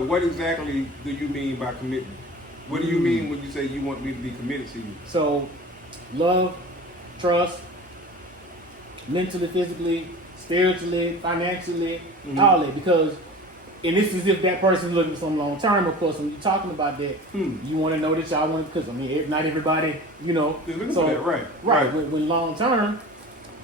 So what exactly do you mean by commitment? What do you mean when you say you want me to be committed to you? So, love, trust, mentally, physically, spiritually, financially, all that. Because, and this is if that person's looking for some long term. Of course, when you're talking about that, you want to know that y'all want, because I mean, not everybody, you know. So that, right. With long term,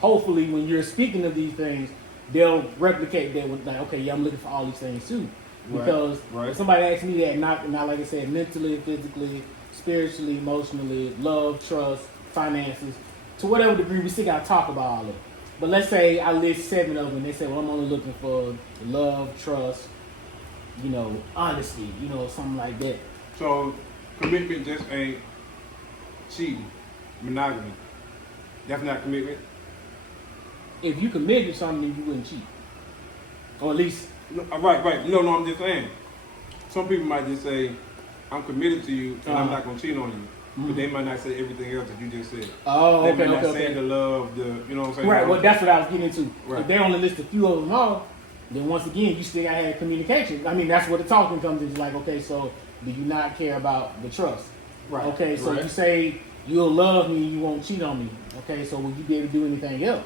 hopefully, when you're speaking of these things, they'll replicate that with like, okay, yeah, I'm looking for all these things too. Because if somebody asks me that, not like I said, mentally, physically, spiritually, emotionally, love, trust, finances, to whatever degree, we still got to talk about all of it. But let's say I list 7 of them, and they say, well, I'm only looking for love, trust, you know, honesty, you know, something like that. So commitment just ain't cheating, monogamy. That's not commitment. If you committed to something, then you wouldn't cheat, or at least. Right. No, I'm just saying. Some people might just say, I'm committed to you and I'm not going to cheat on you. But they might not say everything else that you just said. Oh, they okay, might not okay, say okay. the love, you know what I'm saying? Right, well, that's what I was getting into. Right. If they only list a few of them all, then once again, you still got to have communication. I mean, that's where the talking comes in. It's like, okay, so do you not care about the trust? Right. Okay, so you say you'll love me, you won't cheat on me. Okay, so will you be able to do anything else?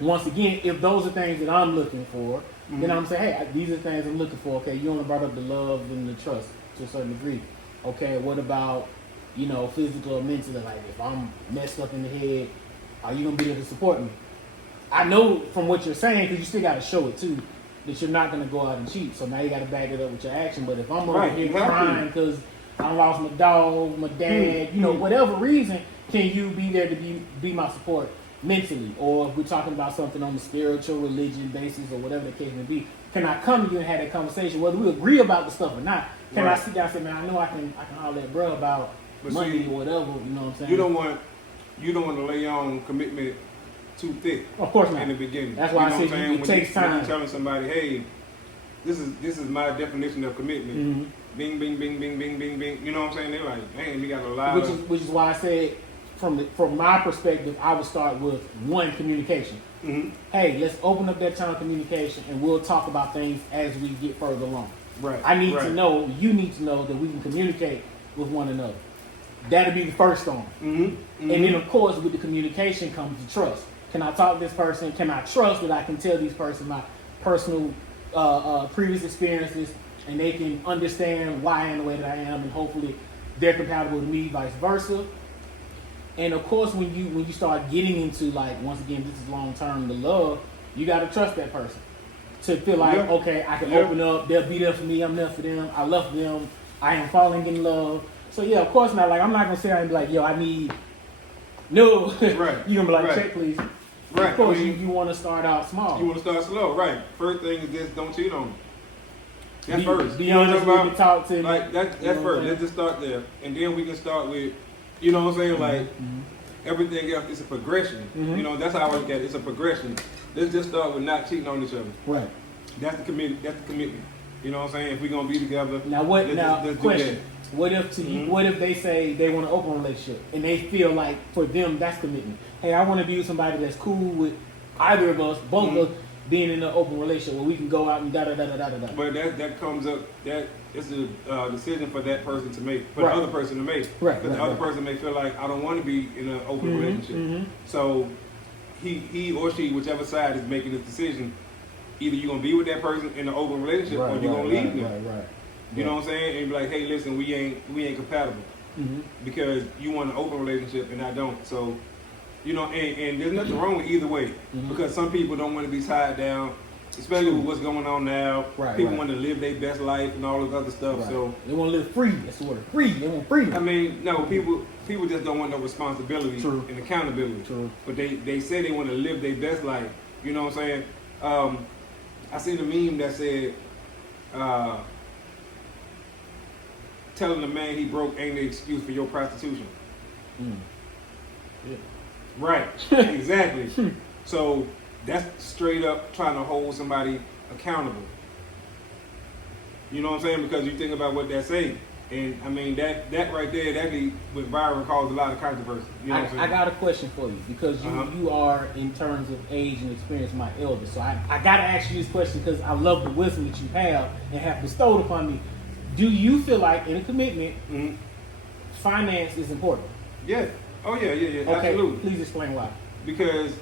Once again, if those are things that I'm looking for, then I'm saying, hey, these are things I'm looking for. Okay, you only brought up the love and the trust to a certain degree. Okay, what about, you know, physical or mentally? Like, if I'm messed up in the head, are you going to be able to support me? I know from what you're saying, because you still got to show it too, that you're not going to go out and cheat. So now you got to back it up with your action. But if I'm over here crying because I lost my dog, my dad, you know, whatever reason, can you be there to be my support mentally? Or if we're talking about something on the spiritual, religion basis, or whatever the case may be, can I come to you and have that conversation, whether we agree about the stuff or not? Can I sit down and say, man, I know I can holler at bro about money or whatever, you know what I'm saying? You don't want to lay on commitment too thick. Of course not. In the beginning. That's why I said it takes time. When you're telling somebody, hey, this is my definition of commitment. Bing, bing, bing, bing, bing, bing, bing. You know what I'm saying? They're like, man, we got a lot which is why I said, from my perspective, I would start with one, communication. Hey, let's open up that channel of communication, and we'll talk about things as we get further along. Right. I need to know, you need to know that we can communicate with one another. That'll be the first one. And then, of course, with the communication comes the trust. Can I talk to this person? Can I trust that I can tell this person my personal previous experiences, and they can understand why I am the way that I am, and hopefully they're compatible with me, vice versa. And of course, when you start getting into, like, once again, this is long term, the love, you got to trust that person to feel like, okay, I can open up, they'll be there for me, I'm there for them, I love them, I am falling in love. So yeah, of course not. Like, I'm not gonna sit there and be like, yo, I need no. Right. You gonna be like, check please. Right. Of course, you want to start out small. You want to start slow, right? First thing is just don't cheat on me. That's first. Be honest with me, talk to me. Like that's first. Let's just start there, and then we can start with, you know what I'm saying? Like everything else is a progression. You know, that's how I look at it. It's a progression. Let's just start with not cheating on each other. Right. That's the commitment. That's the commitment. You know what I'm saying? If we're gonna be together, now what? let's Question. What if what if they say they want an open relationship and they feel like for them that's commitment? Hey, I want to be with somebody that's cool with either of us, both of us being in an open relationship where we can go out and da da da da da da. But that comes up, that it's a decision for that person to make, for the other person to make. Right. Because the other person may feel like, I don't want to be in an open relationship. So he or she, whichever side is making the decision, either you're gonna be with that person in an open relationship or you're gonna leave them. Right. You know what I'm saying? And be like, hey, listen, we ain't compatible because you want an open relationship and I don't. So, you know, and there's nothing wrong with either way because some people don't want to be tied down, especially with what's going on now. People want to live their best life and all this other stuff. So they want to live free. That's the word, free. They want freedom. I mean, no, people just don't want no responsibility and accountability. True. But they say they want to live their best life. You know what I'm saying? I seen a meme that said, telling the man he broke ain't an excuse for your prostitution. Yeah. Right, exactly. So that's straight up trying to hold somebody accountable. You know what I'm saying? Because you think about what that say. And I mean that right there, that with viral caused a lot of controversy. You know what I'm saying? I got a question for you because you are, in terms of age and experience, my elder. So I got to ask you this question because I love the wisdom that you have and have bestowed upon me. Do you feel like in a commitment, finance is important? Yeah. Oh yeah, Okay, absolutely. please explain why. Because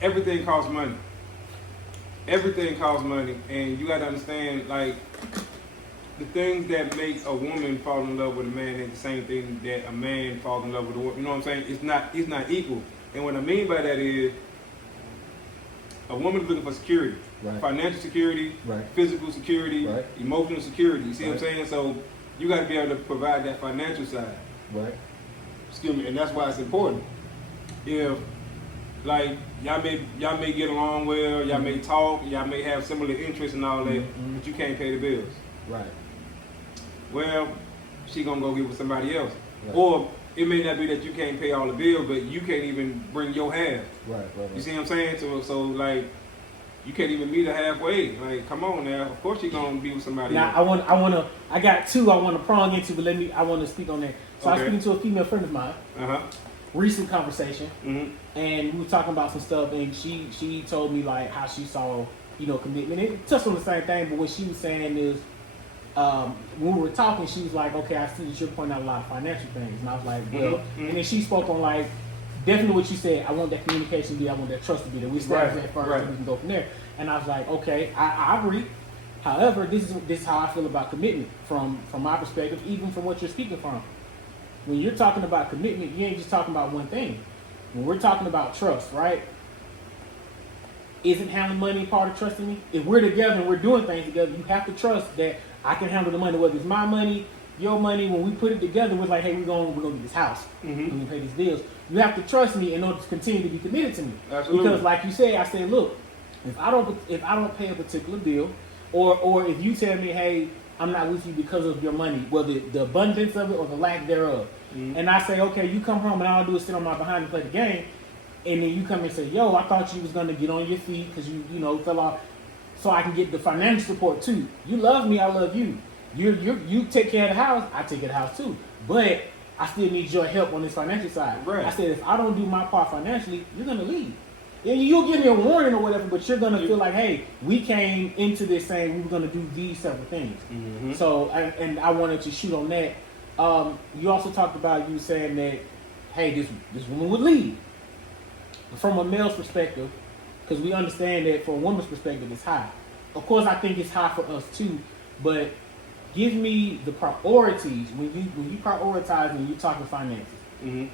everything costs money. Everything costs money, and you got to understand, like, the things that make a woman fall in love with a man ain't the same thing that a man falls in love with a woman. You know what I'm saying? It's not equal. And what I mean by that is, a woman is looking for security, Right. financial security, Right. physical security, Right. emotional security. You see what I'm Right. saying? So you got to be able to provide that financial side. Right. Excuse me, and that's why it's important. If like y'all may get along well, y'all may talk, y'all may have similar interests and all that, but you can't pay the bills. Right. Well, she gonna go get with somebody else. Right. Or it may not be that you can't pay all the bills, but you can't even bring your half. Right. You see what I'm saying? So like you can't even meet her halfway. Like, come on now. Of course she gonna be with somebody Now else. I got two I want to prong into, but I want to speak on that. So I was Okay. speaking to a female friend of mine, Uh-huh. recent conversation, Mm-hmm. and we were talking about some stuff, and she told me like how she saw, commitment. It touched on the same thing, but what she was saying is, when we were talking, she was like, okay, I see that you're pointing out a lot of financial things, and I was like, well, Mhm. and then she spoke on like definitely what you said. I want that communication to be, I want that trust to be there. We established that first, right. and we can go from there. And I was like, okay, I agree. However, this is how I feel about commitment from my perspective, even from what you're speaking from. When you're talking about commitment, you ain't just talking about one thing. When we're talking about trust, right? Isn't handling money part of trusting me? If we're together and we're doing things together, you have to trust that I can handle the money, whether it's my money, your money. When we put it together, we're like, hey, we're gonna get this house, we're gonna pay these bills. You have to trust me in order to continue to be committed to me. Absolutely. Because, like you say, I said, look, if I don't pay a particular bill, or if you tell me, hey, I'm not with you because of your money, whether the abundance of it or the lack thereof, and I say, okay, you come home and all I do is sit on my behind and play the game, and then you come and say, yo, I thought you was gonna get on your feet because you fell off, so I can get the financial support too. You love me, I love you. You take care of the house, I take care of the house too. But I still need your help on this financial side. Right. I said, if I don't do my part financially, you're gonna leave. And you'll give me a warning or whatever, but you're gonna feel like, hey, we came into this saying we were gonna do these several things. So, and I wanted to shoot on that. You also talked about you saying that, hey, this woman would leave. From a male's perspective, because we understand that from a woman's perspective, it's high. Of course, I think it's high for us too, but give me the priorities when you prioritize and you're talking finances.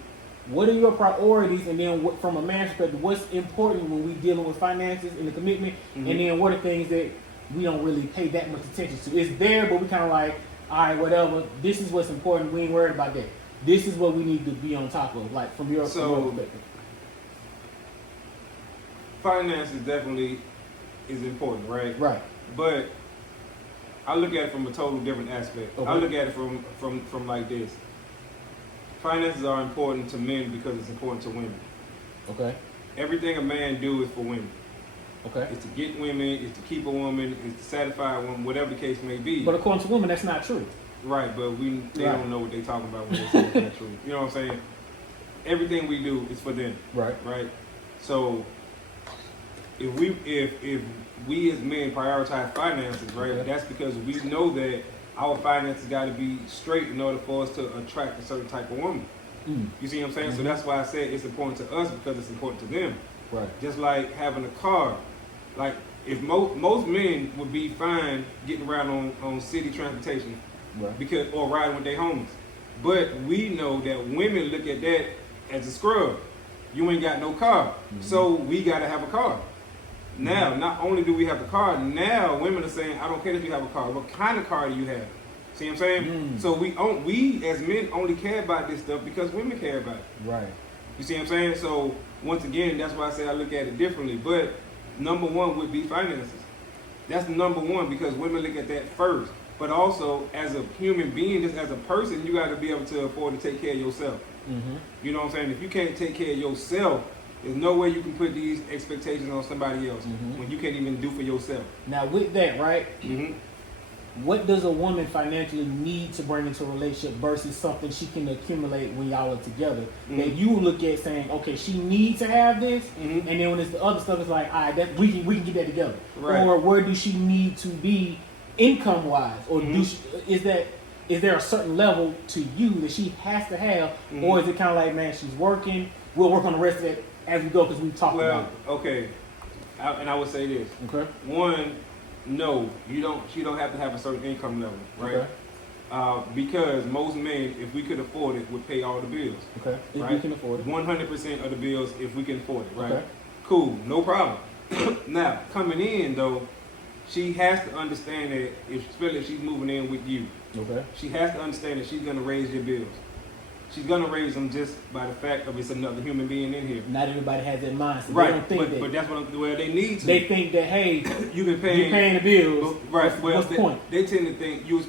What are your priorities, and then from a man's perspective, what's important when we dealing with finances and the commitment, and then what are things that we don't really pay that much attention to? It's there, but we kind of like, all right, whatever. This is what's important. We ain't worried about that. This is what we need to be on top of, like from your perspective. Finances definitely is important, right? Right. But I look at it from a total different aspect. Okay. I look at it from like this. Finances are important to men because it's important to women. Okay. Everything a man do is for women. Okay. It's to get women, it's to keep a woman, it's to satisfy a woman, whatever the case may be. But according to women, that's not true. Right, but they Right. don't know what they talking about when they say it's not true. You know what I'm saying? Everything we do is for them. Right. Right? So if we as men prioritize finances, right, Okay. that's because we know that our finances got to be straight in order for us to attract a certain type of woman. You see what I'm saying? So that's why I said it's important to us because it's important to them. Right. Just like having a car. Like if most men would be fine getting around on city transportation Right. or riding with their homies. But we know that women look at that as a scrub. You ain't got no car. So we gotta have a car. Now, not only do we have the car, now women are saying, I don't care if you have a car. What kind of car do you have? See what I'm saying? So we as men only care about this stuff because women care about it. Right. You see what I'm saying? So once again, that's why I say I look at it differently. But number one would be finances. That's number one because women look at that first. But also, as a human being, just as a person, you got to be able to afford to take care of yourself. You know what I'm saying? If you can't take care of yourself, there's no way you can put these expectations on somebody else when you can't even do for yourself. Now with that, right? what does a woman financially need to bring into a relationship versus something she can accumulate when y'all are together? That you look at saying, okay, she needs to have this, and then when it's the other stuff, it's like, all right, that we can get that together. Right. Or where do she need to be income wise, or is there a certain level to you that she has to have, or is it kind of like, man, she's working, we'll work on the rest of it as we go because we've talked about it. Okay, and I would say this. Okay. One, no, you don't. She don't have to have a certain income level, right? Okay. Because most men, if we could afford it, would pay all the bills. Okay. If right? we can afford it. 100% of the bills, if we can afford it, right? Okay. Cool, no problem. Now, coming in though, she has to understand that, especially if she's moving in with you, okay, she has to understand that she's gonna raise your bills. She's gonna raise them just by the fact of it's another human being in here. Not everybody has that mindset. Right, They don't think that. But that's what they need to. They think that, hey, you've been paying the bills. Right. What's the point? They tend to think you was paying